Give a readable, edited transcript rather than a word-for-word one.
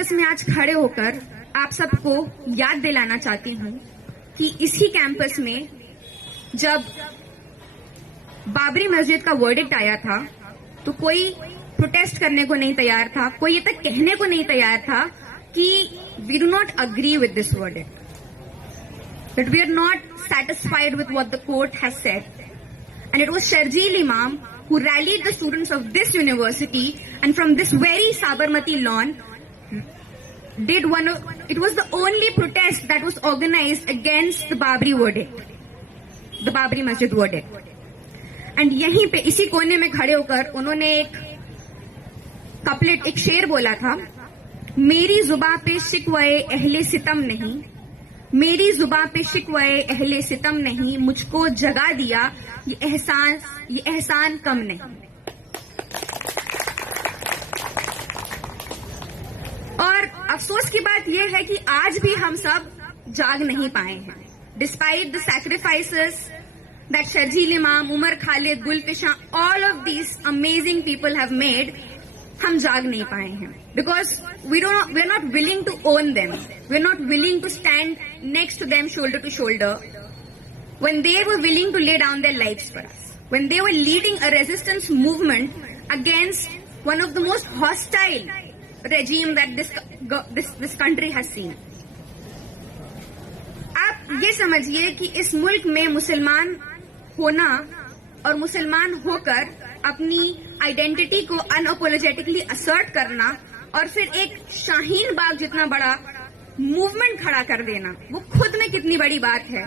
में आज खड़े होकर आप सबको याद दिलाना चाहती हूँ कि इसी कैंपस में जब बाबरी मस्जिद का वर्डिक्ट आया था तो कोई प्रोटेस्ट करने को नहीं तैयार था, कोई ये तक कहने को नहीं तैयार था कि we do not agree with this verdict, that we are not satisfied with what the court has said. And it was Sharjeel Imam who rallied the students of this university and from this very Sabarmati lawn it was the only protest that was organized against the Babri verdict, the Babri Masjid verdict. And यहीं पे इसी कोने में खड़े होकर उन्होंने एक कपलेट, एक शेर बोला था, मेरी जुबां पे शिकवाए अहले सितम नहीं, मेरी जुबां पे शिकवाए अहले सितम नहीं, मुझको जगा दिया ये एहसान कम नहीं। और अफसोस की बात यह है कि आज भी हम सब जाग नहीं पाए हैं। Despite the sacrifices that Sharjeel Imam, Umar Khalid, Gulfisha, all of these amazing people have made, हम जाग नहीं पाए हैं because we are not willing to own them. We are not willing to stand next to them shoulder to shoulder when they were willing to lay down their lives for us, when they were leading a resistance movement against one of the most hostile regime that this country has seen. आप ये समझिए कि इस मुल्क में मुसलमान होना और मुसलमान होकर अपनी आइडेंटिटी को अनअपोलोजेटिकली असर्ट करना और फिर एक शाहीन बाग जितना बड़ा मूवमेंट खड़ा कर देना, वो खुद में कितनी बड़ी बात है।